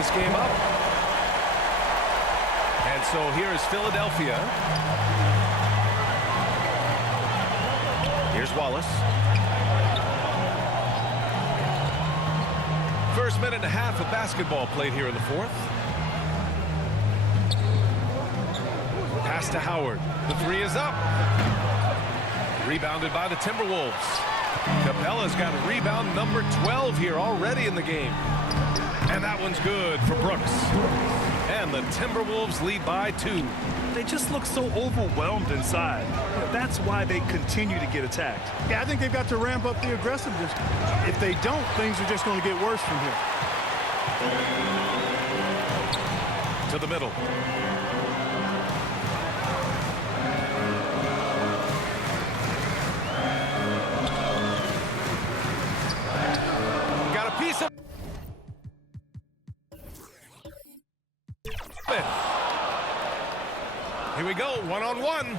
this game up. And so here is Philadelphia. Here's Wallace. First minute and a half of basketball played here in the fourth. Pass to Howard. The three is up. Rebounded by the Timberwolves. Capella's got rebound number 12 here already in the game. And that one's good for Brooks. And the Timberwolves lead by 2. They just look so overwhelmed inside. That's why they continue to get attacked. Yeah, I think they've got to ramp up the aggressiveness. If they don't, things are just going to get worse from here. To the middle. Got a piece of it. Here we go, one-on-one.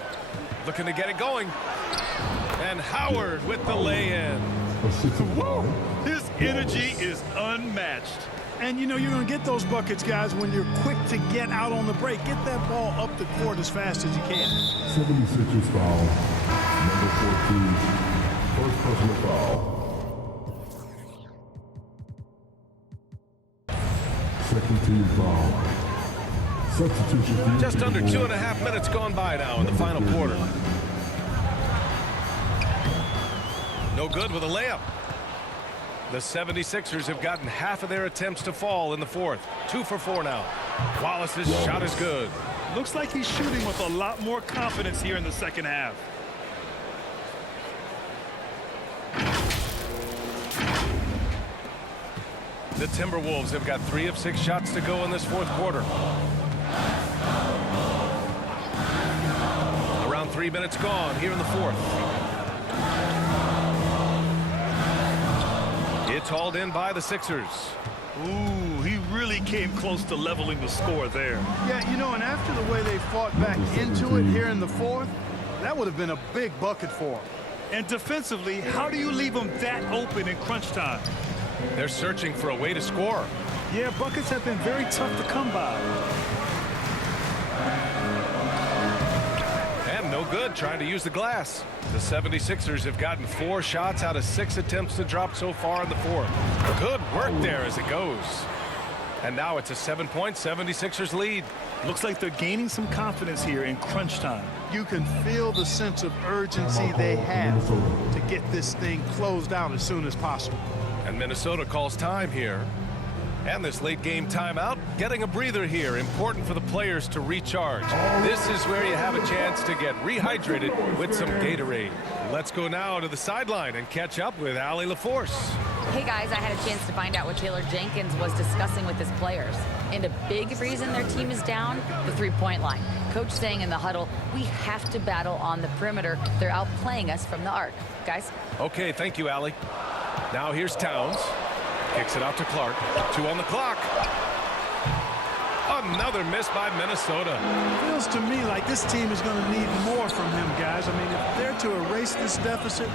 Looking to get it going. And Howard with the lay-in. Whoa. His energy is unmatched. And, you know, you're going to get those buckets, guys, when you're quick to get out on the break. Get that ball up the court as fast as you can. 76ers foul. Number 14. First personal foul. Second team foul. Substitution. Just under 2.5 minutes gone by now in the final quarter. No good with a layup. The 76ers have gotten half of their attempts to fall in the fourth. 2 for 4 now. Wallace's shot is good. Looks like he's shooting with a lot more confidence here in the second half. The Timberwolves have got 3 of 6 shots to go in this fourth quarter. Around 3 minutes gone here in the fourth. It's hauled in by the Sixers. Ooh, he really came close to leveling the score there. Yeah, you know, and after the way they fought back into it here in the fourth, that would have been a big bucket for them. And defensively, how do you leave them that open in crunch time? They're searching for a way to score. Yeah, buckets have been very tough to come by. And no good trying to use the glass. The 76ers have gotten 4 shots out of 6 attempts to drop so far in the fourth. Good work there as it goes. And now it's a 7-point 76ers lead. Looks like they're gaining some confidence here in crunch time. You can feel the sense of urgency they have to get this thing closed out as soon as possible. And Minnesota calls time here. And this late game timeout, getting a breather here, important for the players to recharge. This is where you have a chance to get rehydrated with some Gatorade. Let's go now to the sideline and catch up with Allie LaForce. Hey guys, I had a chance to find out what Taylor Jenkins was discussing with his players. And a big reason their team is down, the three-point line. Coach saying in the huddle, we have to battle on the perimeter. They're outplaying us from the arc. Guys? Okay, thank you, Allie. Now here's Towns. Kicks it out to Clark. 2 on the clock. Another miss by Minnesota. Feels to me like this team is going to need more from him, guys. I mean, if they're to erase this deficit,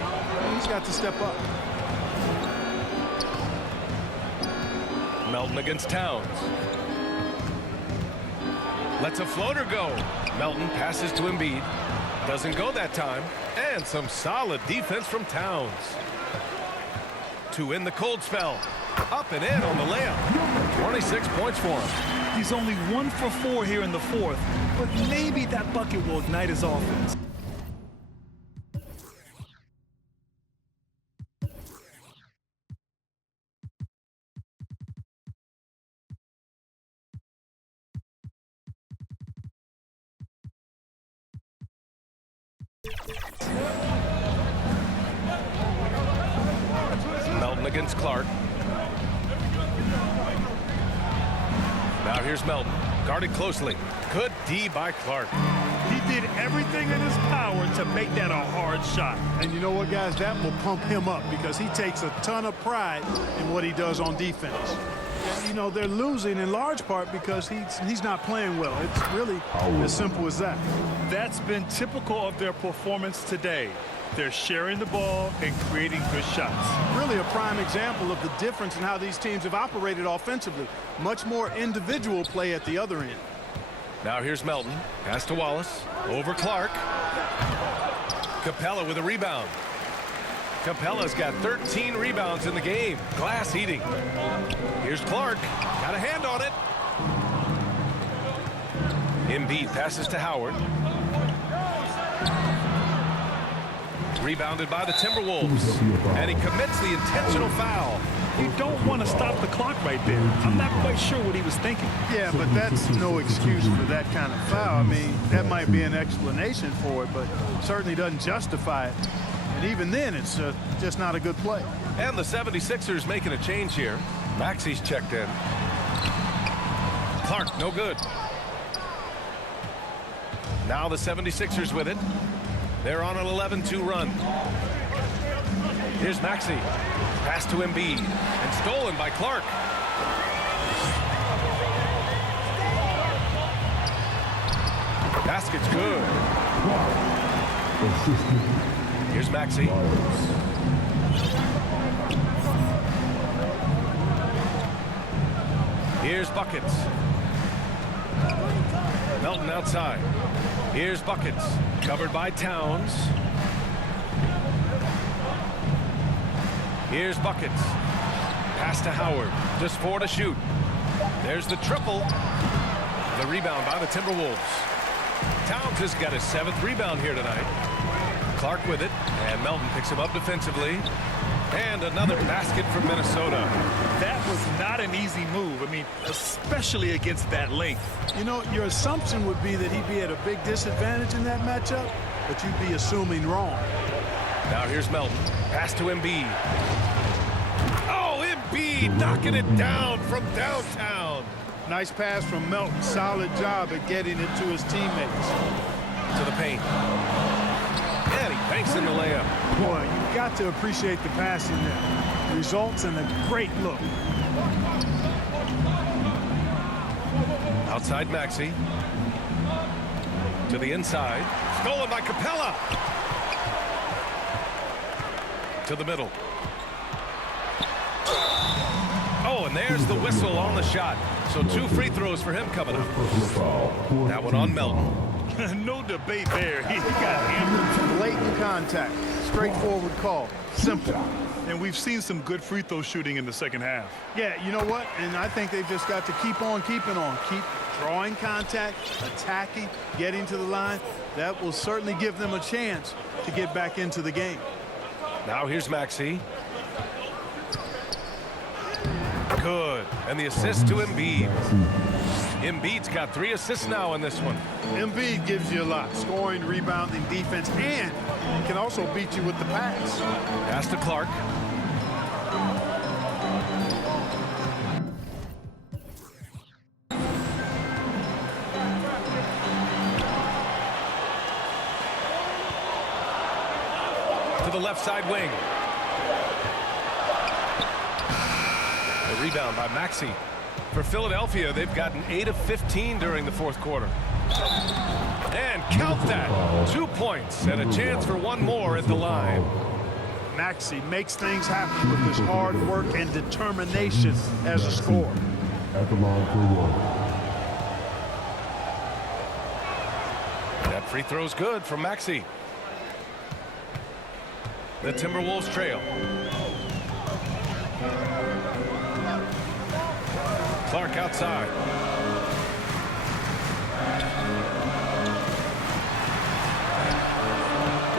he's got to step up. Melton against Towns. Lets a floater go. Melton passes to Embiid. Doesn't go that time. And some solid defense from Towns. To end the cold spell. Up and in on the layup. 26 points for him. He's only 1 for 4 here in the fourth, but maybe that bucket will ignite his offense. Melton against Clark. Now here's Melton, guarded closely. Good D by Clark. He did everything in his power to make that a hard shot. And you know what, guys? That will pump him up because he takes a ton of pride in what he does on defense. You know, they're losing in large part because he's not playing well. It's really as simple as that. That's been typical of their performance today. They're sharing the ball and creating good shots. Really a prime example of the difference in how these teams have operated offensively. Much more individual play at the other end. Now here's Melton. Pass to Wallace. Over Clark. Capella with a rebound. Capella's got 13 rebounds in the game. Glass eating. Here's Clark. Got a hand on it. Embiid passes to Howard. Rebounded by the Timberwolves. And he commits the intentional foul. You don't want to stop the clock right there. I'm not quite sure what he was thinking. Yeah, but that's no excuse for that kind of foul. I mean, that might be an explanation for it, but certainly doesn't justify it. And even then, it's just not a good play. And the 76ers making a change here. Maxi's checked in. Clark, no good. Now the 76ers with it. They're on an 11-2 run. Here's Maxey. Pass to Embiid. And stolen by Clark. Basket's good. Here's Maxey. Here's Buckets. Melton outside. Here's Buckets. Covered by Towns. Here's Buckets. Pass to Howard. Just 4 to shoot. There's the triple. The rebound by the Timberwolves. Towns has got his 7th rebound here tonight. Clark with it. And Melton picks him up defensively. And another basket from Minnesota. That was not an easy move. I mean, especially against that length. You know, your assumption would be that he'd be at a big disadvantage in that matchup, but you'd be assuming wrong. Now here's Melton. Pass to Embiid. Oh, Embiid knocking it down from downtown. Nice pass from Melton. Solid job at getting it to his teammates. To the paint. And he banks in the layup. Boy, you've got to appreciate the passing there. Results in a great look. Outside Maxey. To the inside. Stolen by Capella. To the middle. Oh, and there's the whistle on the shot. So 2 free throws for him coming up. That one on Melton. No debate there. He got hammered. Blatant contact. Straightforward call. Simple. And we've seen some good free throw shooting in the second half. Yeah, you know what? And I think they've just got to keep on keeping on. Keep drawing contact, attacking, getting to the line. That will certainly give them a chance to get back into the game. Now here's Maxey. Good. And the assist to Embiid. Embiid's got 3 assists now in this one. Embiid gives you a lot. Scoring, rebounding, defense, and can also beat you with the pass. Pass to Clark. To the left side wing. The rebound by Maxey. For Philadelphia, they've gotten 8 of 15 during the 4th quarter. And count that. 2 points and a chance for 1 more at the line. Maxey makes things happen with his hard work and determination as a scorer. At the line for 1. That free throw's good from Maxey. The Timberwolves trail. Clark outside.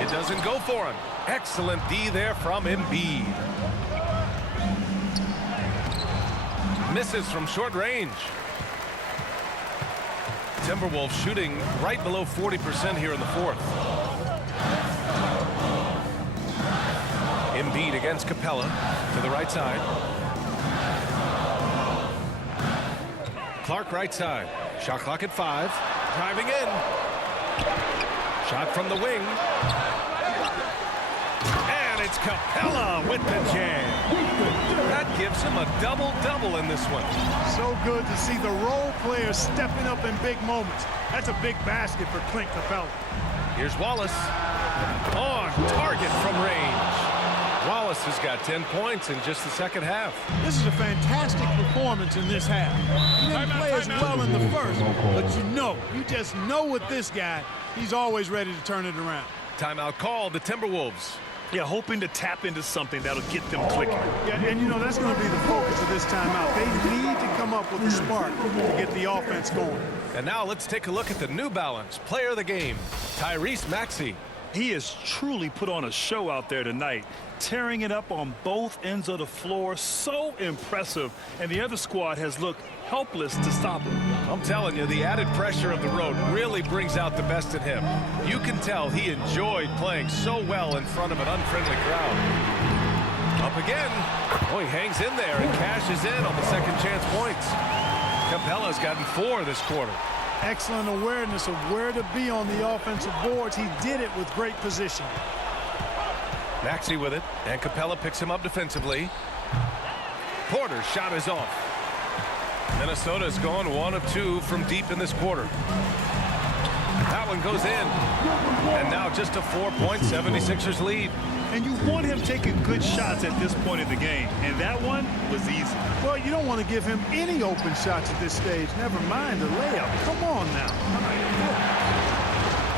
It doesn't go for him. Excellent D there from Embiid. Misses from short range. Timberwolves shooting right below 40% here in the 4th. Embiid against Capella to the right side. Clark right side. Shot clock at 5. Driving in. Shot from the wing. And points. Capella with the jam. That gives him a double-double in this one. So good to see the role players stepping up in big moments. That's a big basket for Clint Capella. Here's Wallace. On target from range. Wallace has got 10 points in just the second half. This is a fantastic performance in this half. He didn't play as well in the first, but you just know with this guy, he's always ready to turn it around. Timeout called, the Timberwolves. Yeah, hoping to tap into something that'll get them clicking. Yeah, and that's going to be the focus of this timeout. They need to come up with a spark to get the offense going. And now let's take a look at the New Balance player of the game, Tyrese Maxey. He has truly put on a show out there tonight, tearing it up on both ends of the floor. So impressive, and the other squad has looked helpless to stop him. I'm telling you, the added pressure of the road really brings out the best in him. You can tell he enjoyed playing so well in front of an unfriendly crowd. Up again. Oh, he hangs in there and cashes in on the second chance points. Capella's gotten 4 this quarter. Excellent awareness of where to be on the offensive boards. He did it with great position. Maxey with it, and Capella picks him up defensively. Porter's shot is off. Minnesota's gone 1 of 2 from deep in this quarter. That one goes in. And now just a 4-point 76ers lead. And you want him taking good shots at this point in the game, and that one was easy. Well, you don't want to give him any open shots at this stage. Never mind the layup. Come on now.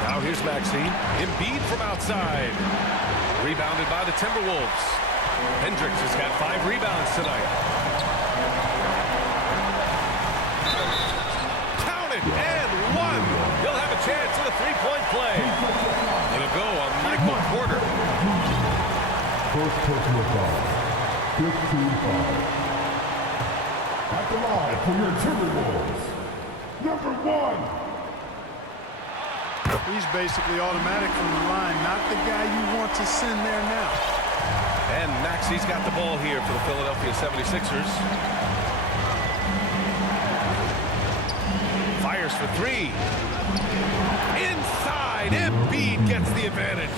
Now here's Maxey. Embiid from outside. Rebounded by the Timberwolves. Hendricks has got 5 rebounds tonight. Count it, and 1. He'll have a chance at a 3-point play. It'll go on Michael Porter. First personal foul. 15 foul. At the line for your Timberwolves, number 1. He's basically automatic from the line, not the guy you want to send there now. And Maxey's got the ball here for the Philadelphia 76ers. Fires for 3. Inside, Embiid gets the advantage.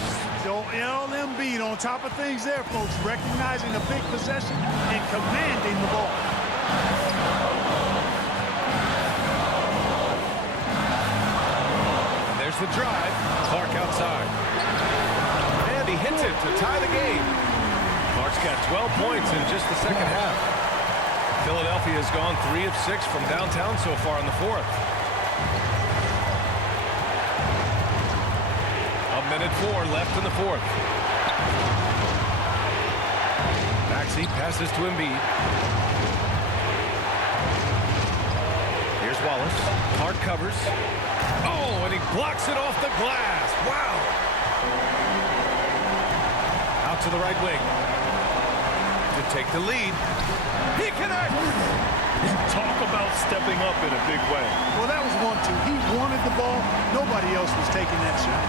Joel Embiid on top of things there, folks, recognizing a big possession and commanding the ball. There's the drive. Clark outside. And he hits it to tie the game. Clark's got 12 points in just the second half. Philadelphia has gone 3 of 6 from downtown so far in the fourth. A minute 4 left in the fourth. Maxey passes to Embiid. Here's Wallace. Clark covers. Oh, and he blocks it off the glass. Wow. Out to the right wing. To take the lead. He connects. Talk about stepping up in a big way. Well, that was 1-2. He wanted the ball. Nobody else was taking that shot.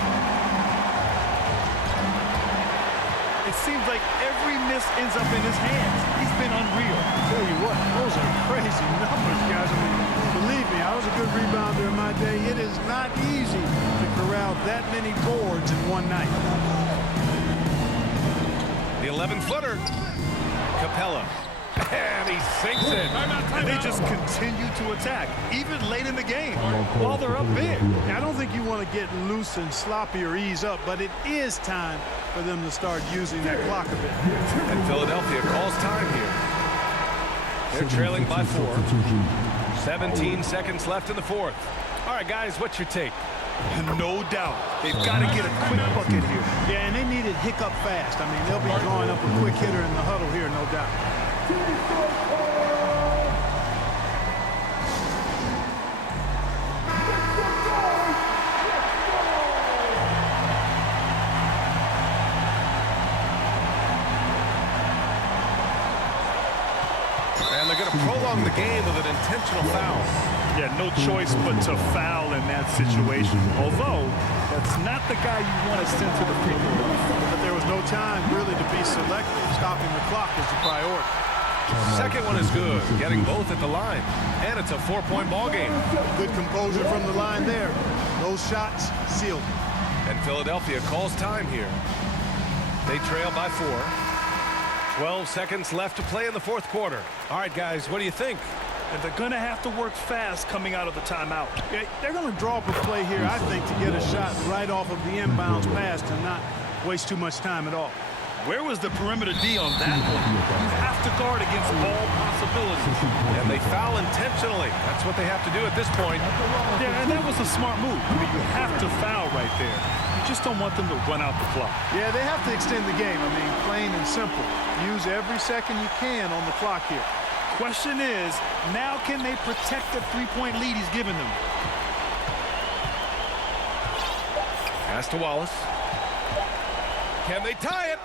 It seems like every miss ends up in his hands. He's been unreal. I tell you what, those are crazy numbers, guys. I mean, believe me, I was a good rebounder in my day. It is not easy to corral that many boards in one night. The 11-footer. Capella. And he sinks it. And they just continue to attack, even late in the game, while they're up big. I don't think you want to get loose and sloppy or ease up, but it is time for them to start using that clock a bit. And Philadelphia calls time here. They're trailing by 4. 17 seconds left in the fourth. All right, guys, what's your take? No doubt. They've got to get a quick bucket here. Yeah, and they need it hiccup fast. I mean, they'll be drawing up a quick hitter in the huddle here, no doubt. And they're going to prolong the game with an intentional foul. Yeah, no choice but to foul in that situation. Although, that's not the guy you want to send to the free throw line. But there was no time really to be selective. Stopping the clock was the priority. Second one is good, getting both at the line. And it's a 4-point ball game. Good composure from the line there. Those shots sealed. And Philadelphia calls time here. They trail by 4. 12 seconds left to play in the fourth quarter. All right, guys, what do you think? And they're going to have to work fast coming out of the timeout. Yeah, they're going to draw up a play here, I think, to get a shot right off of the inbounds pass and not waste too much time at all. Where was the perimeter D on that one? You have to guard against all possibilities. And they foul intentionally. That's what they have to do at this point. Yeah, and that was a smart move. I mean, you have to foul right there. You just don't want them to run out the clock. Yeah, they have to extend the game. I mean, plain and simple. Use every second you can on the clock here. Question is, now can they protect the three-point lead he's given them? Pass to Wallace. Can they tie it?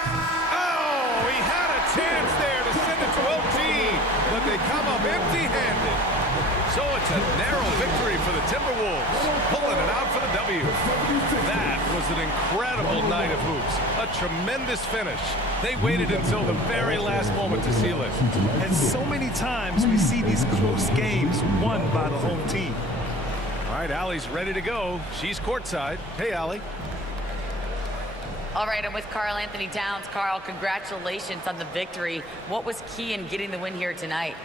Oh, he had a chance there to send it to OT, but they come up empty-handed. So it's a narrow victory for the Timberwolves, pulling it out for the W. That was an incredible night of hoops. A tremendous finish. They waited until the very last moment to seal it. And so many times we see these close games won by the home team. All right, Allie's ready to go. She's courtside. Hey, Allie. All right, I'm with Karl Anthony Towns. Karl, congratulations on the victory. What was key in getting the win here tonight?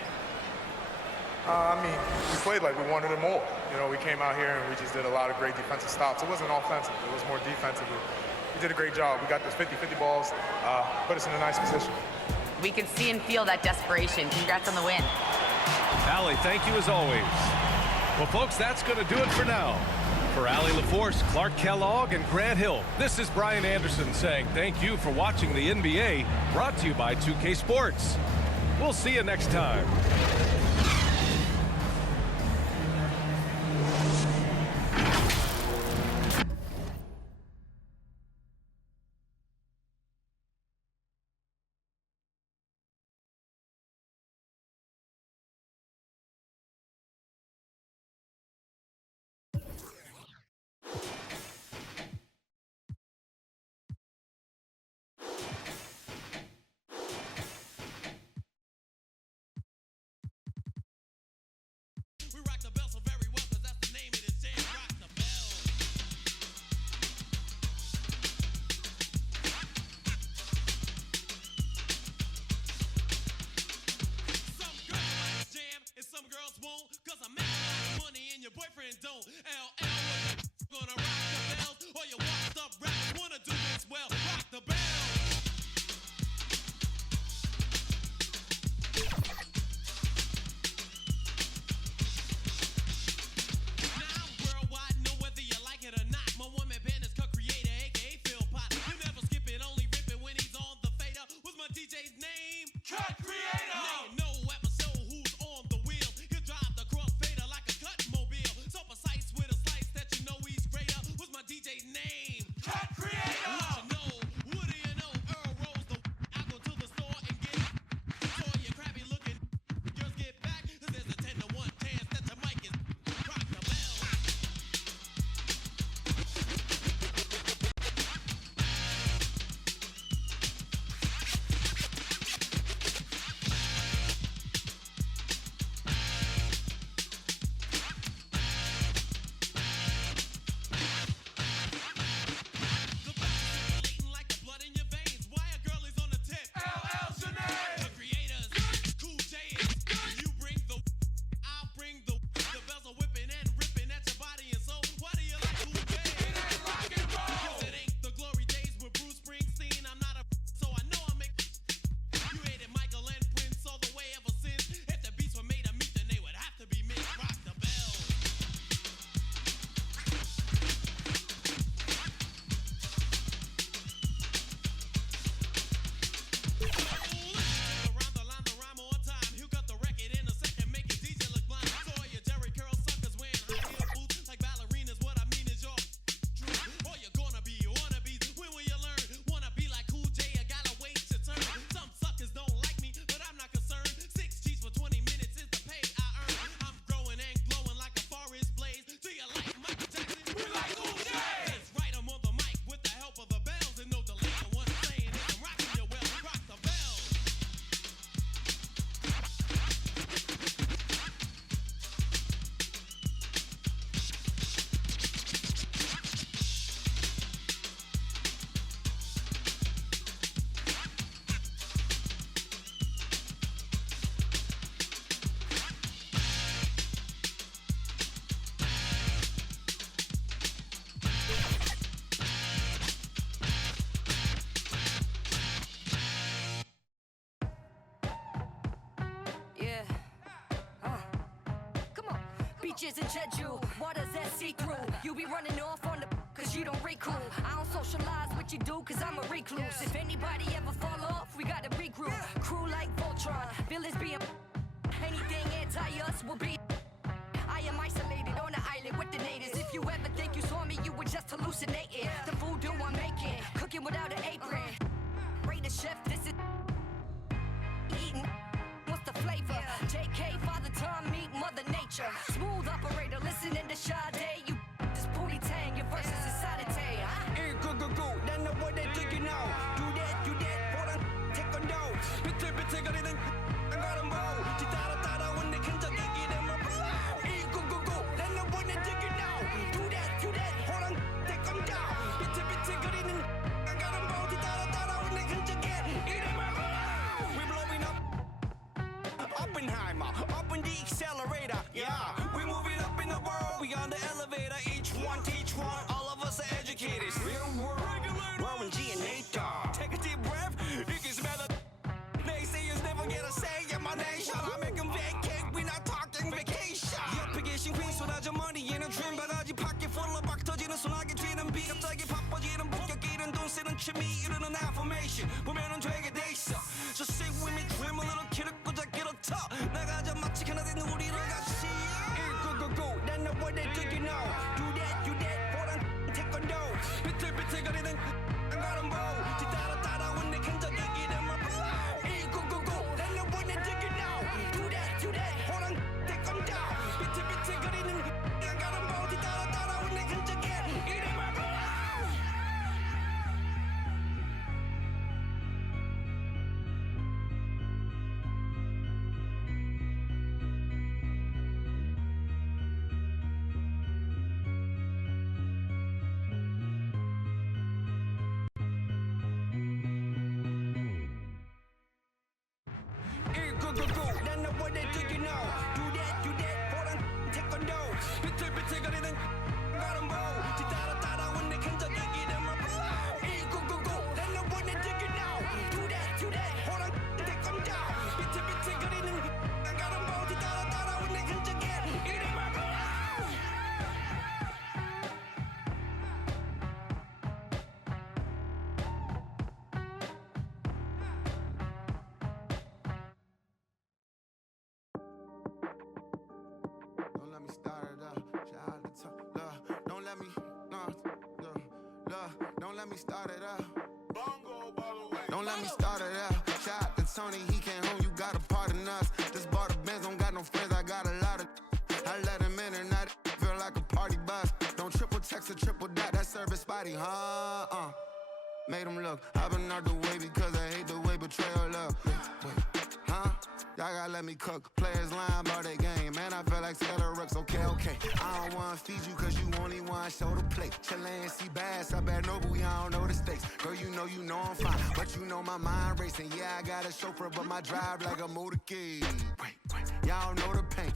I mean, we played like we wanted it more. You know, we came out here and we just did a lot of great defensive stops. It wasn't offensive. It was more defensive. We did a great job. We got those 50-50 balls, put us in a nice position. We can see and feel that desperation. Congrats on the win. Allie, thank you as always. Well, folks, that's going to do it for now. For Allie LaForce, Clark Kellogg, and Grant Hill, this is Brian Anderson saying thank you for watching the NBA, brought to you by 2K Sports. We'll see you next time. beaches in Jeju, waters that see through. You be running off on the cause you don't recruit. I don't socialize what you do cause I'm a recluse. If anybody ever fall off, we gotta regroup. Crew like Voltron, villains being anything anti-us will be. I am isolated on an island with the natives. If you ever think you saw me, you were just hallucinating. The voodoo I'm making, cooking without an apron. Rate the chef, this is eating. What's the flavor? JK, Father Time, meet Mother Nature. Smooth operator, listening to Sade. You just booty tang, your verses is Saturday. go. Then the boy they take you now. Do that, hold on, take on down. 비틀비틀 거리는 안 가는 보. 뒤따라 when they can just get them up. go. Then the boy they take you now. Do that, hold on, take on down. 비틀비틀 거리는 안 가는 보. 뒤따라 when they can just get them up. We blowing up. Oppenheimer, up in the accelerator. Yeah, we moving up in the world. We on the elevator. Each one teach one. All of us are educated. Real world. Warren G and Nate Dogg. Take a deep breath. You can smell the naysayers never get a say in my nation. I make them vacate. We not talking vacation. 옆에 계신 queen 쏟아져 money에는 dream 바가지 pocket full of 막 터지는 소나기 튀는 비 갑자기 바빠지는 본격끼는 돈 쓰는 취미 이르는 affirmation 보면은 되게 돼 있어. So sing with me dream a little kid 꽂아 get a top. 나가자 마치 하나 된 우리를 같이. go. Then the boy they take you now. Do that, hold on, take on down. 비틀비틀거리는 안 가는 보. 뒤따라 when they can just get them up. go. Then the boy they take you now. Do that, hold on, take on down. 비틀비틀거리는 안 가는 보. 뒤따라 when they can just get them up. go. Then the boy they take you now. Do that, hold on, take on down. 비틀비틀거리는 안 가는 보. 뒤따라 when they can just get them up. go. Then the boy they take you now. Do that, hold on, take on down. 비틀비틀거리는 안 가는 보. 뒤따라 when they can just get them up. Don't let me start it up. Shout out to love. Don't let me, love. Don't let me start it up. Don't let me start it up. Shout out to Tony, he came home, you got a part in us. Just bought a Benz, don't got no friends, I got a lot of. I let him in and I feel like a party bus. Don't triple text or triple dot, that service spotty, huh? Made him look. I've been out the way because I hate the way betrayal look. Wait, huh? Y'all gotta let me cook. Players lying about their game. Man, I feel like Taylor Rooks. Okay. I don't wanna feed you cause you only wanna show the plate. Chilean sea bass up at Nobu, y'all don't know the stakes. Girl, you know I'm fine. But you know my mind racing. Yeah, I got a chauffeur, but my drive like a motorcade. Wait, y'all know the pain.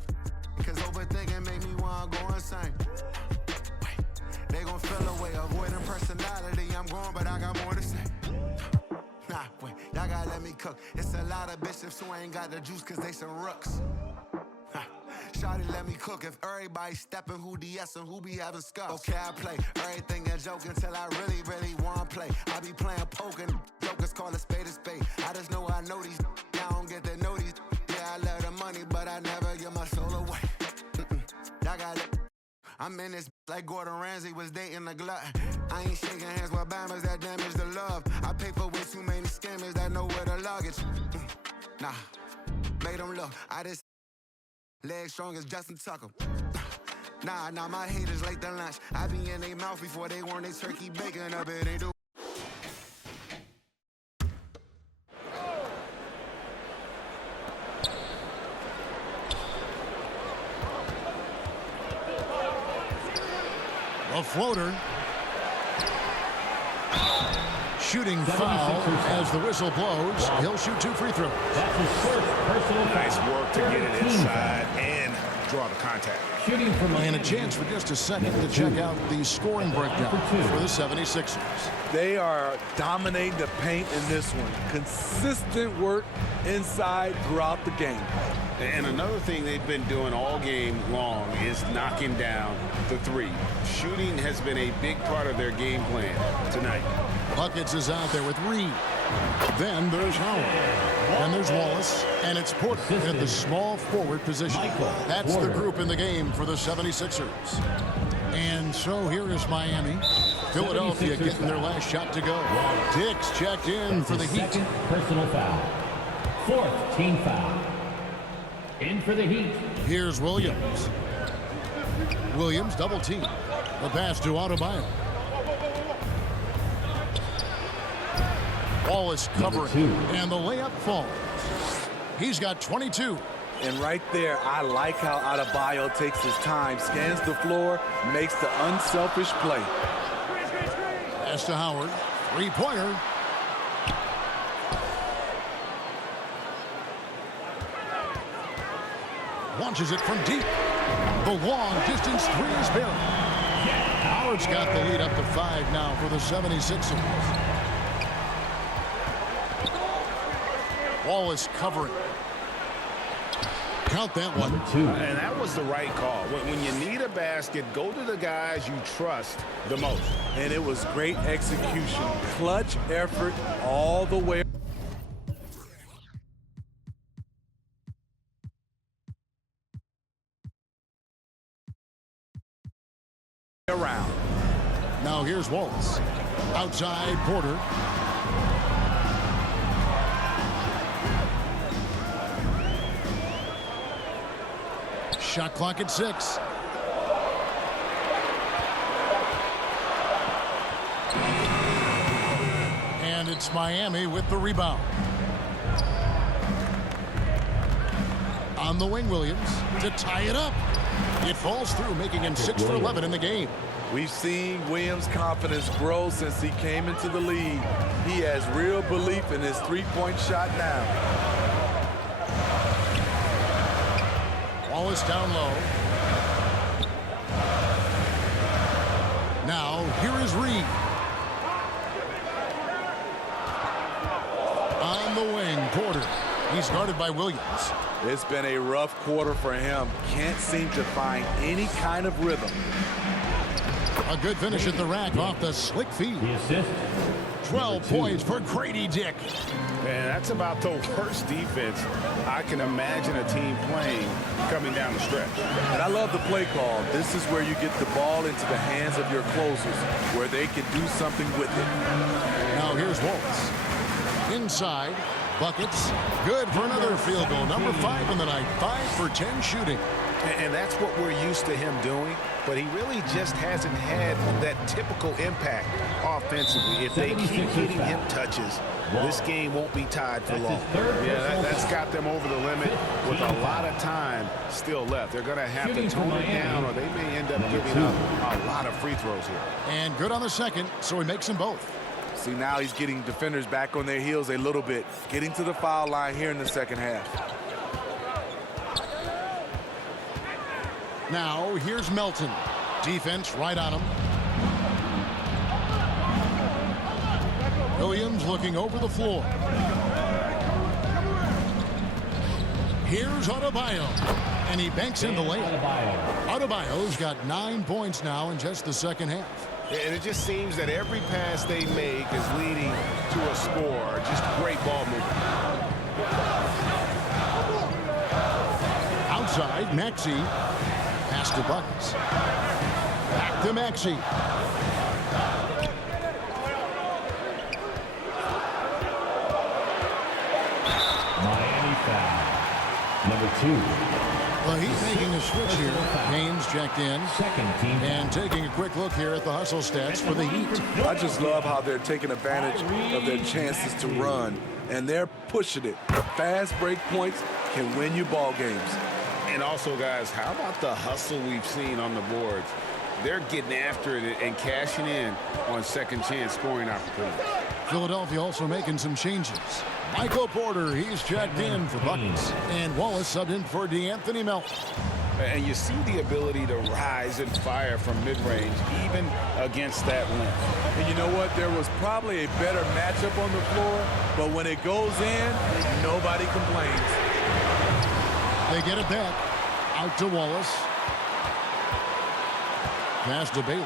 Cause overthinking make me wanna go insane. They gon' feel away, avoiding personality. I'm going, but I got more to say. Nah, wait, y'all gotta let me cook. It's a lot of bishops who ain't got the juice cause they some rooks. Shawty let me cook. If everybody stepping, who DS and who be having scuffs? Okay, I play everything a joke until I really wanna play. I be playing poker, jokers call a spade a spade. I just know I know these, y'all don't get to know these. Yeah, I love the money, but I never give my soul away. Y'all gotta I'm in this like Gordon Ramsay was dating a glut. I ain't shaking hands with Bammers that damage the love. I pay for way too many scammers that know where the luggage. Nah, made them look. I just legs strong as Justin Tucker. Nah, my haters late to lunch. I be in their mouth before they want their turkey bacon up it. They do. A floater. Shooting foul as the whistle blows. He'll shoot 2 free throws. That's his first Nice work to get it inside and draw the contact. And a chance for just a second to check out the scoring breakdown for the 76ers. They are dominating the paint in this one. Consistent work inside throughout the game. And another thing they've been doing all game long is knocking down the three. Shooting has been a big part of their game plan tonight. Buckets is out there with Reed. Then there's Howard. And there's Wallace. And it's Porter at the small forward position. That's the group in the game for the 76ers. And so here is Miami. Philadelphia getting their last shot to go. Dix checked in for the Heat. Personal foul. Fourth team foul. In for the Heat. Here's Williams. Williams double team. The pass to Adebayo. Wallace covering. And the layup falls. He's got 22. And right there, I like how Adebayo takes his time, scans the floor, makes the unselfish play. Pass to Howard. Three-pointer. Launches it from deep. The long distance three is buried. Howard's got the lead up to 5 now for the 76ers. Wallace covering. Count that one. And that was the right call. When you need a basket, go to the guys you trust the most. And it was great execution. Clutch effort all the way around. Now here's Wallace. Outside Porter. Shot clock at 6. And it's Miami with the rebound. On the wing, Williams to tie it up. It falls through, making him 6 for 11 in the game. We've seen Williams' confidence grow since he came into the league. He has real belief in his three-point shot now. Wallace down low. Now, here is Reed. On the wing, Porter. He's guarded by Williams. It's been a rough quarter for him. Can't seem to find any kind of rhythm. A good finish at the rack off the slick feed. The assist. 12 points for Grady Dick. Man, that's about the worst defense I can imagine a team playing coming down the stretch. And I love the play call. This is where you get the ball into the hands of your closers, where they can do something with it. Now here's Wallace. Inside. Buckets. Good for another field goal. Number 5 in the night. 5 for 10 shooting. And that's what we're used to him doing, but he really just hasn't had that typical impact offensively. If they keep hitting him touches, this game won't be tied for long. Yeah, that's got them over the limit with a lot of time still left. They're going to have to tone it down, or they may end up giving up a lot of free throws here. And good on the second, so he makes them both. See, now he's getting defenders back on their heels a little bit, getting to the foul line here in the second half. Now, here's Melton. Defense right on him. Williams looking over the floor. Here's Adebayo. And he banks in the layup. Adebayo's got 9 points now in just the second half. And it just seems that every pass they make is leading to a score. Just great ball movement. Outside, Maxey. Pass to Buckets. Back to Maxey. Miami foul. Number 2. The Heat making a switch here. Haynes checked in. Second team. And taking a quick look here at the hustle stats for the Heat. I just love how they're taking advantage of their chances to run, and they're pushing it. Fast break points can win you ball games. And also, guys, how about the hustle we've seen on the boards? They're getting after it and cashing in on second chance scoring opportunities. Philadelphia also making some changes. Michael Porter, he's checked in for buckets. And Wallace subbed in for DeAnthony Melton. And you see the ability to rise and fire from mid-range, even against that length. And you know what? There was probably a better matchup on the floor, but when it goes in, nobody complains. They get it back. Out to Wallace. Pass to Bailey.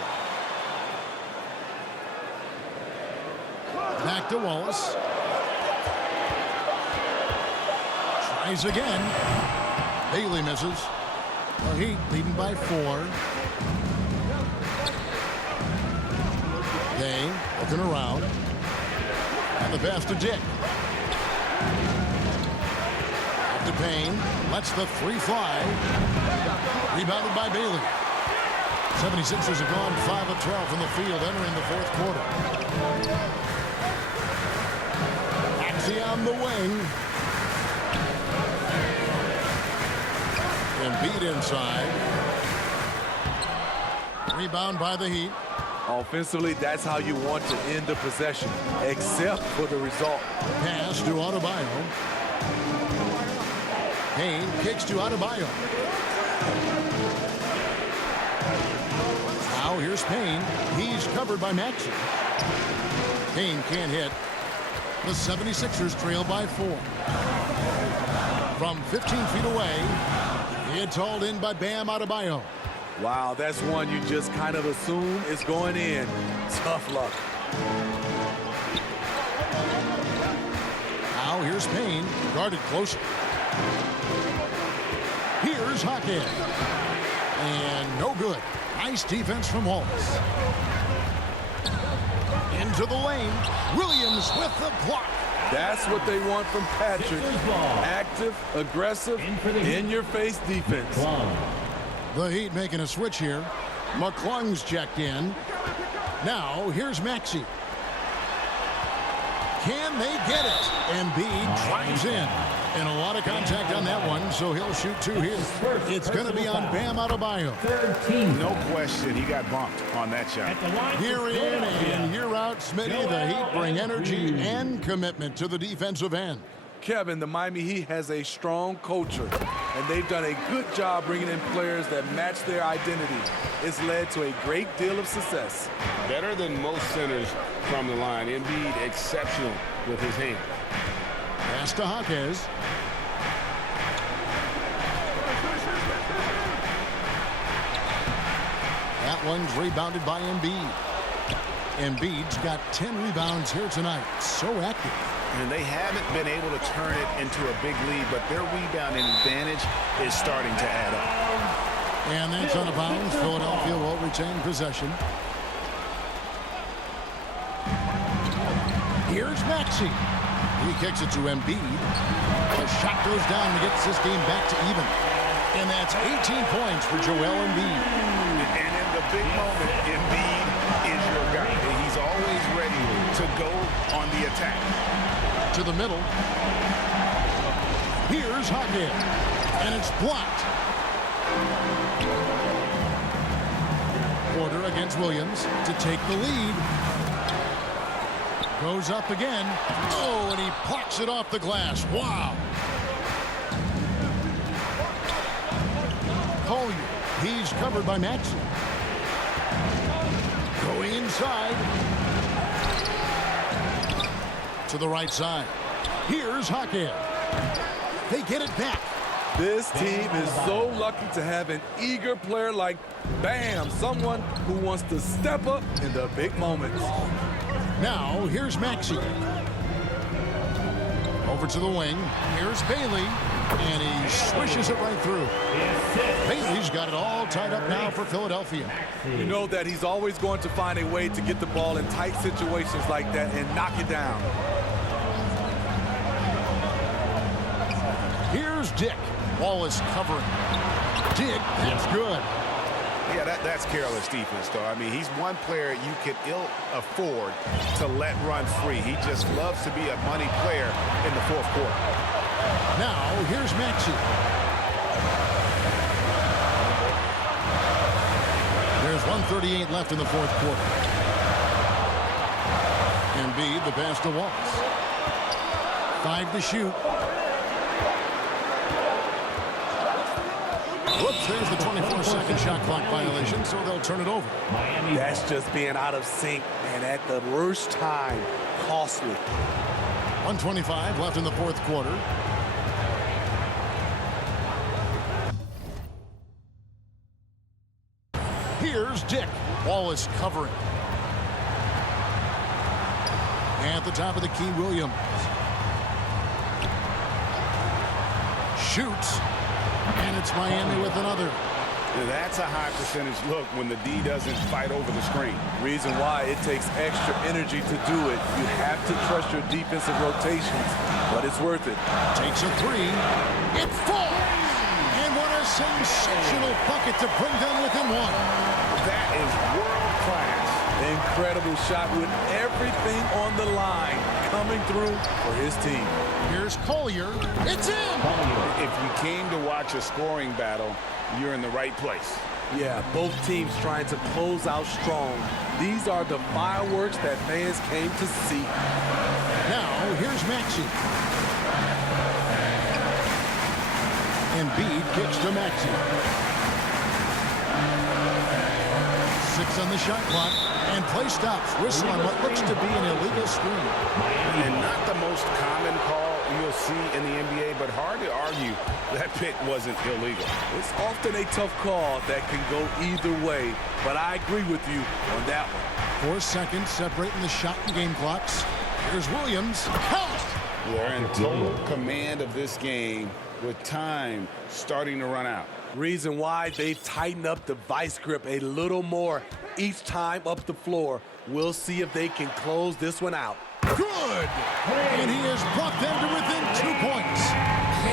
Back to Wallace. Tries again. Bailey misses. The Heat leading by 4. Dane looking around. And the pass to Dick. To Payne. Lets the 3 fly. Rebounded by Bailey. 76ers have gone 5 of 12 from the field entering the fourth quarter. Maxey on the wing. Embiid inside. Rebound by the Heat. Offensively, that's how you want to end the possession, except for the result. Pass to Adebayo. Payne kicks to Adebayo. Now here's Payne. He's covered by Maxey. Payne can't hit. The 76ers trail by 4. From 15 feet away, it's hauled in by Bam Adebayo. Wow, that's one you just kind of assume is going in. Tough luck. Now here's Payne, guarded closer. Here's Hackett. And no good. Nice defense from Wallace. Into the lane. Williams with the block. That's what they want from Patrick. Active, aggressive, in-your-face defense. The Heat making a switch here. McClung's checked in. Now here's Maxey. Can they get it? Embiid drives in. And a lot of contact on that one, so he'll shoot 2 here. It's going to be on Bam Adebayo. No question, he got bumped on that shot. Year in and year out, Smitty, the Heat bring energy and commitment to the defensive end. Kevin, the Miami Heat has a strong culture, and they've done a good job bringing in players that match their identity. It's led to a great deal of success. Better than most centers from the line. Embiid exceptional with his hand. Pass to Jaquez. That one's rebounded by Embiid. Embiid's got 10 rebounds here tonight. So active. And they haven't been able to turn it into a big lead, but their rebounding advantage is starting to add up. And that's out of bounds. Philadelphia will retain possession. Here's Maxey. He kicks it to Embiid. The shot goes down and gets this game back to even. And that's 18 points for Joel Embiid. And in the big moment, Embiid is your guy. He's always ready to go on the attack. To the middle. Here's Hackett. And it's blocked. Porter against Williams to take the lead. Goes up again. Oh, and he plucks it off the glass. Wow. Collier. He's covered by Maxey. Going inside. To the right side. Here's Hackett. They get it back. This team is so lucky to have an eager player like Bam, someone who wants to step up in the big moments. Now, here's Maxey. Over to the wing. Here's Bailey. And he swishes it right through. Bailey's got it all tied up now for Philadelphia. You know that he's always going to find a way to get the ball in tight situations like that and knock it down. Here's Dick. Wallace covering. Dick, that's good. Yeah, that's careless defense, though. I mean, he's one player you can ill afford to let run free. He just loves to be a money player in the fourth quarter. Now, here's Maxey. There's 1:38 left in the fourth quarter. Embiid, the pass to Wallace. 5 to shoot. Whoops, there's the 24-second shot clock violation, so they'll turn it over. That's just being out of sync, and at the worst time, costly. 1:25 left in the fourth quarter. Here's Dick. Wallace covering. At the top of the key, Williams. Shoots. And it's Miami with another. That's a high percentage look when the D doesn't fight over the screen. Reason why it takes extra energy to do it. You have to trust your defensive rotations, but it's worth it. Takes a three. It falls. And what a sensational bucket to bring them within one. That is world class. Incredible shot with everything on the line coming through for his team. Here's Collier. It's in. If you came to watch a scoring battle, you're in the right place. Yeah, both teams trying to close out strong. These are the fireworks that fans came to see. Now, here's Maxey. Embiid kicks to Maxey. 6 on the shot clock, and play stops. Whistle on what looks to be an illegal screen. And not the most common call you'll see in the NBA, but hard to argue that pick wasn't illegal. It's often a tough call that can go either way, but I agree with you on that one. 4 seconds separating the shot and game clocks. Here's Williams. Count! They're in total command of this game with time starting to run out. Reason why they've tightened up the vice grip a little more each time up the floor. We'll see if they can close this one out. Good! And he has brought them to within 2 points.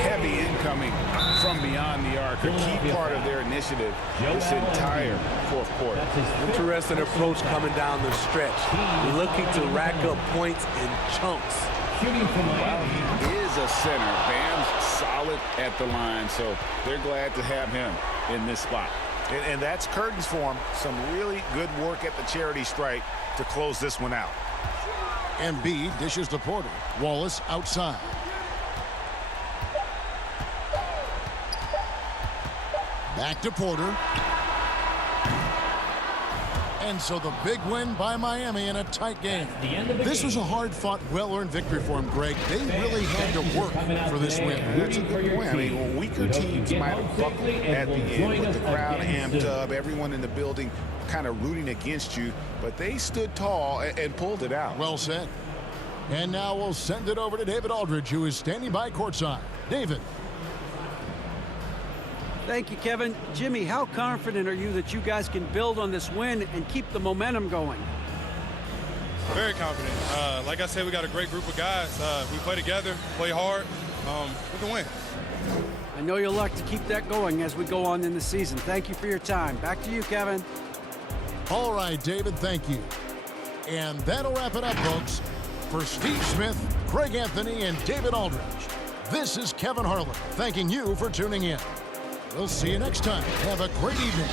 Heavy incoming from beyond the arc, a key part of their initiative this entire fourth quarter. Interesting approach coming down the stretch. Looking to rack up points in chunks. Well, he is a center. Bam's solid at the line, so they're glad to have him in this spot. And that's curtains for him. Some really good work at the charity stripe to close this one out. Embiid dishes to Porter. Wallace outside. Back to Porter. And so the big win by Miami in a tight game. This was a hard-fought, well-earned victory for him, Greg. They really had to work for this win. That's a good point. I mean, weaker teams might have buckled at the end with the crowd amped up, everyone in the building kind of rooting against you, but they stood tall and pulled it out. Well said. And now we'll send it over to David Aldridge, who is standing by courtside. David. Thank you, Kevin. Jimmy, how confident are you that you guys can build on this win and keep the momentum going? Very confident. Like I said, we got a great group of guys. We play together, play hard. We can win. I know you'll like to keep that going as we go on in the season. Thank you for your time. Back to you, Kevin. All right, David, thank you. And that'll wrap it up, folks. For Steve Smith, Craig Anthony, and David Aldridge, this is Kevin Harlan thanking you for tuning in. We'll see you next time. Have a great evening.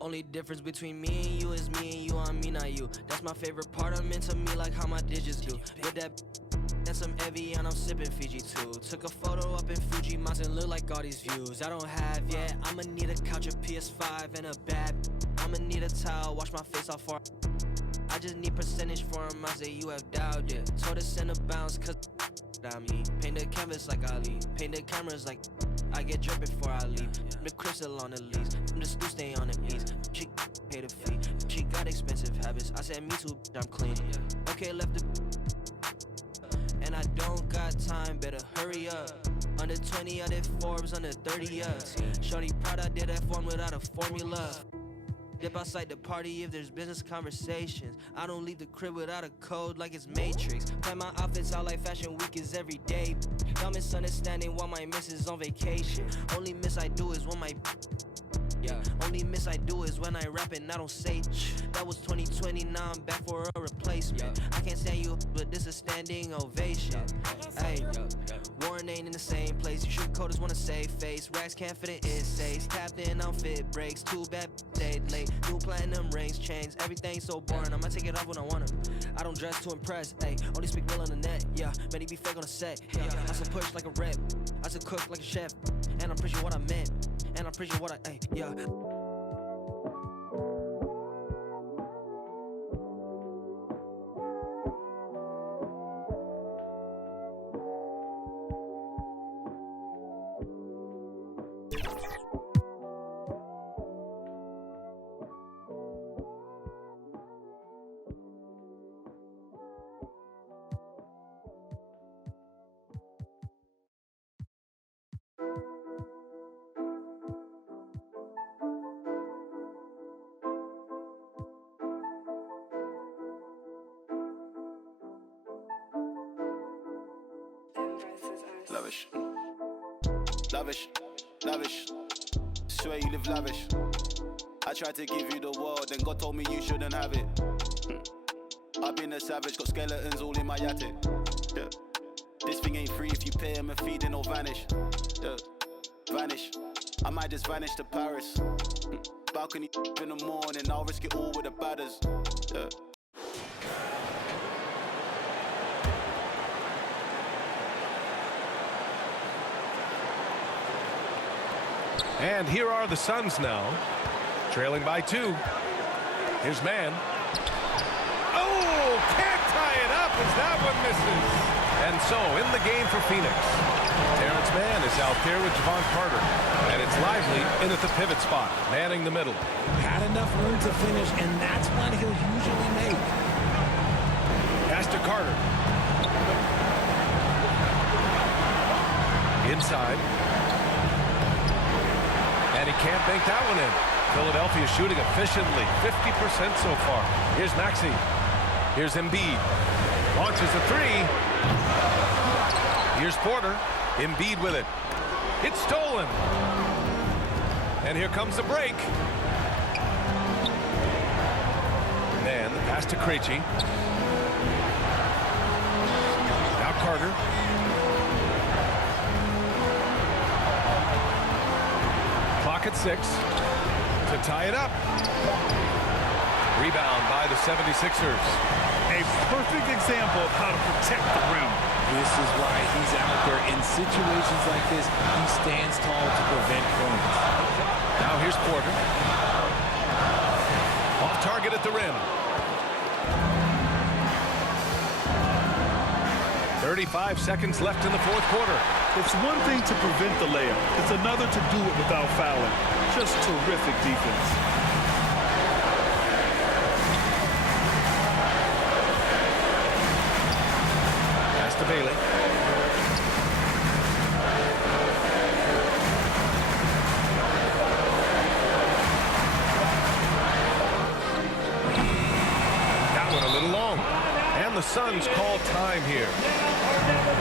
Only difference between me and you is me and you on me, not you. That's my favorite part. I'm into me like how my digits do. With that and some Evian, I'm sipping Fiji too. Took a photo up in Fuji Mountain, look like all these views I don't have yet. I'ma need a couch, a PS5, and a bad. I'ma need a towel, wash my face off for. I just need percentage for him. I say you have doubt, yeah. Told us in a bounce, cause I mean, paint the canvas like Ali, paint the cameras like I get drip before I leave. I'm the crystal on the lease, I'm the stool stay on the knees. She pay the fee, she got expensive habits. I said me too, I'm clean. Okay, left the and I don't got time, better hurry up. Under 20, I did Forbes, under 30, Shorty proud I did that form without a formula. Dip outside the party if there's business conversations. I don't leave the crib without a code like it's Matrix. Plan my outfits out like fashion week is every day. Y'all misunderstanding while my miss is on vacation. Only miss I do is when my only miss I do is when I rap and I don't say. That was 2020, now I'm back for a replacement. I can't stand you, but this is standing ovation. Hey, Warren ain't in the same place. You sugarcoaters wanna save face. Racks can't fit in essays. Tapped in, outfit breaks. Too bad stayed late. New platinum rings, chains. Everything's so boring. I'ma take it off when I wanna. I don't dress to impress. Ayy, only speak real on the net. Yeah, many be fake on the set. Yeah, I still push like a rep. I still cook like a chef. And I'm pretty sure what I meant. And I'm pretty sure what I, yeah. Lavish, lavish, lavish. Swear you live lavish. I tried to give you the world, then God told me you shouldn't have it. I've been a savage, got skeletons all in my attic. Yeah. This thing ain't free if you pay him a fee, then it'll vanish. Yeah. Vanish. I might just vanish to Paris. Balcony in the morning, I'll risk it all with the badders. Yeah. And here are the Suns now, trailing by 2. Here's Mann. Oh, can't tie it up as that one misses. And so in the game for Phoenix, Terrence Mann is out there with Javon Carter. And it's Lively in at the pivot spot, manning the middle. Had enough room to finish, and that's one he'll usually make. Pass to Carter. Inside. And he can't bank that one in. Philadelphia shooting efficiently, 50% so far. Here's Maxey. Here's Embiid. Launches a 3. Here's Porter. Embiid with it. It's stolen. And here comes the break. Man, the pass to Krejci. Now Carter. Clock at 6 to tie it up. Rebound by the 76ers. A perfect example of how to protect the rim. This is why he's out there in situations like this. He stands tall to prevent points. Now here's Porter. Off target at the rim. 35 seconds left in the fourth quarter. It's one thing to prevent the layup. It's another to do it without fouling. Just terrific defense. Pass to Bailey. That one a little long. And the Suns call time here.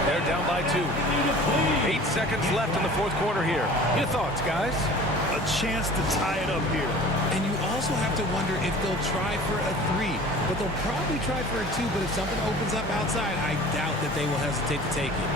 They're down by 2. 8 seconds left in the fourth quarter here. Your thoughts, guys? A chance to tie it up here. And you also have to wonder if they'll try for a 3. But they'll probably try for a 2. But if something opens up outside, I doubt that they will hesitate to take it.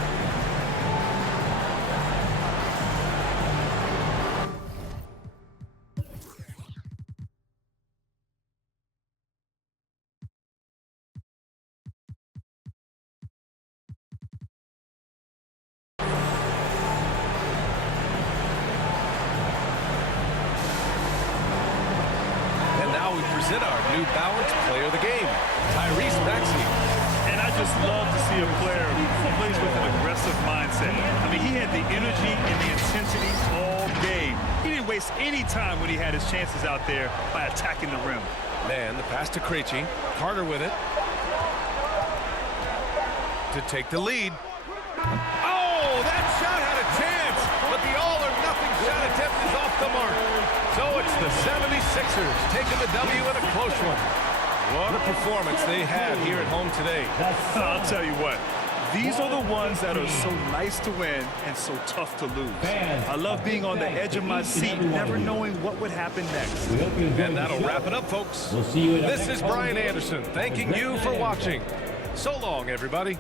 Present our New Balance player of the game, Tyrese Maxey. And I just love to see a player who plays with an aggressive mindset. I mean, he had the energy and the intensity all game. He didn't waste any time when he had his chances out there by attacking the rim. Man, the pass to Krejci. Carter with it. To take the lead. Oh, that shot had a chance, but the all-or-nothing shot attempt is off the mark. So it's the 76ers taking the W in a close one. What a performance they had here at home today. I'll tell you what. These are the ones that are so nice to win and so tough to lose. I love being on the edge of my seat, never knowing what would happen next. And that'll wrap it up, folks. We'll see you This is Brian Anderson thanking you for watching. So long, everybody.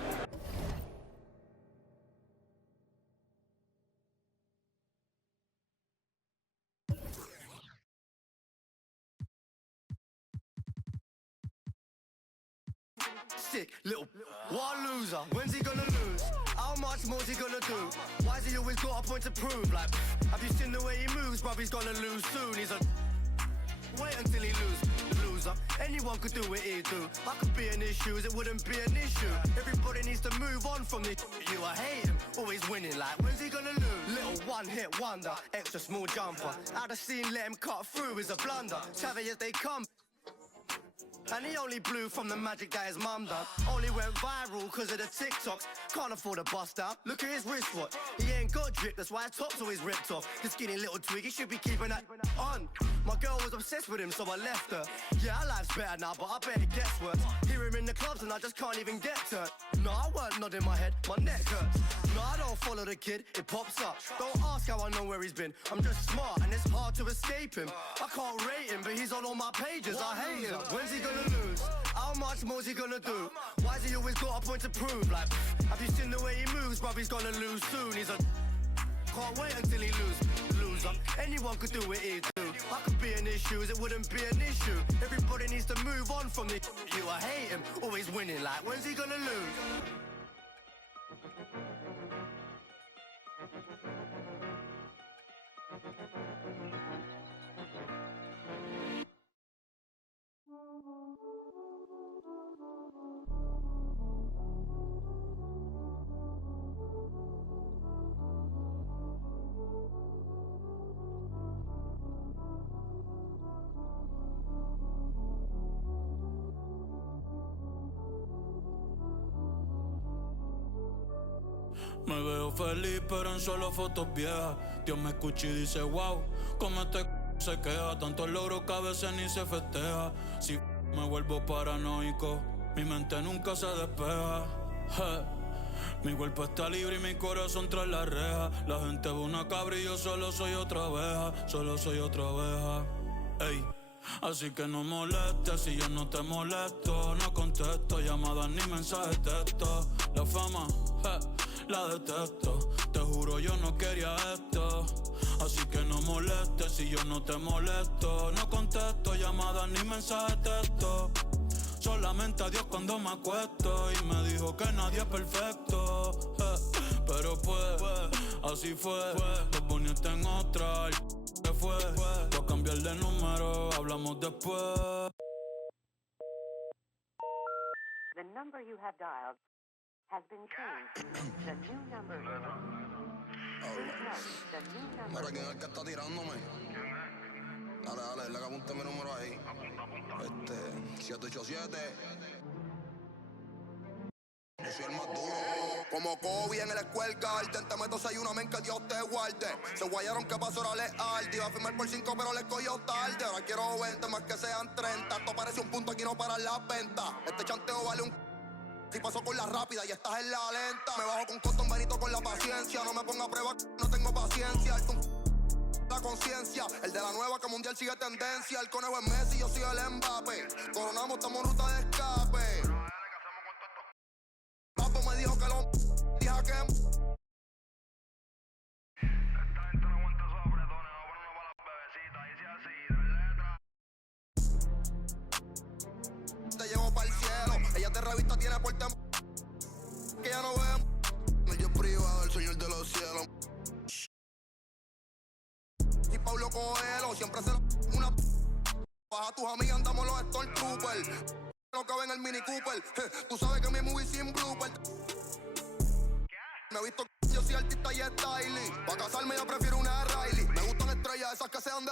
Sick little one loser. When's he gonna lose? How much more's he gonna do? Why's he always got a point to prove? Like, have you seen the way he moves? Bruv, he's gonna lose soon. He's a wait until he loser. Anyone could do what he do. I could be in his shoes, it wouldn't be an issue. Everybody needs to move on from this. You, I hate him, always winning. Like, when's he gonna lose? Little one-hit wonder, extra small jumper. Out of scene, let him cut through is a blunder. Savage as they come. And he only blew from the magic that his mum done. Only went viral cause of the TikToks. Can't afford a bust out. Look at his wristwatch. He ain't got drip, that's why his top's always ripped off. The skinny little twig, he should be keeping that on. My girl was obsessed with him, so I left her. Yeah, our life's better now, but I bet it gets worse. Hear him in the clubs and I just can't even get turned. No, I weren't nodding my head, my neck hurts. No, I don't follow the kid, it pops up. Don't ask how I know where he's been. I'm just smart and it's hard to escape him. I can't rate him, but he's on all my pages. I hate him. When's he gonna lose? How much more's he gonna do? Why's he always got a point to prove? Like, have you seen the way he moves? Bruv, he's gonna lose soon. He's a can't wait until he loser. Anyone could do what he do. I could be in his shoes, it wouldn't be an issue. Everybody needs to move on from this. You, I hate him, always winning. Like, when's he gonna lose? Me veo feliz pero en solo fotos viejas. Dios me escucha y dice wow, como este se queja. Tantos logros que a veces ni se festeja. Si me vuelvo paranoico, mi mente nunca se despeja. Mi cuerpo está libre y mi corazón tras la reja. La gente ve una cabra y yo solo soy otra abeja. Solo soy otra abeja. Ey. Así que no molestes si yo no te molesto. No contesto llamadas ni mensajes de texto. La fama, la detesto. Te juro yo no quería esto. Así que no molestes si yo no te molesto. No contesto llamadas ni mensajes de texto. Solamente a Dios cuando me acuesto. Y me dijo que nadie es perfecto. Pero pues, así fue. Te poniste en otra. ¿Qué fue? Voy a cambiar de número. Hablamos después. The number you have dialed has been changed. The new number is... Mira, ¿quién es el que está tirándome? Dale, dale, le apunte mi número ahí. 787. Yo soy el más duro. Como Kobe en el Square Garden. Te meto 6 men que Dios te guarde. Se guayaron que pasó era leal. Iba a firmar por 5 pero le cogió tarde. Ahora quiero 20 más que sean 30. Esto parece un punto, aquí no paran las ventas. Este chanteo vale un... Si paso con la rápida y estás en la lenta. Me bajo con Cotton Benito con la paciencia. No me ponga a prueba, no tengo paciencia. La conciencia, el de la nueva que mundial sigue tendencia. El conejo es Messi, yo soy el Mbappé. Coronamos, estamos en ruta de escape. Papo me dijo que lo dije que te llevo para el cielo. Ella te revista, tiene porte que ya no vemos. Yo privado, el señor de los cielos. Y Pablo Coelho siempre se una baja tus amigas, andamos los Stormtroopers. No cabe en el Mini Cooper. Tú sabes que mi movie sin blooper. Me he visto, yo soy artista y styling. Pa' casarme yo prefiero una Riley. Me gustan estrellas, esas que sean de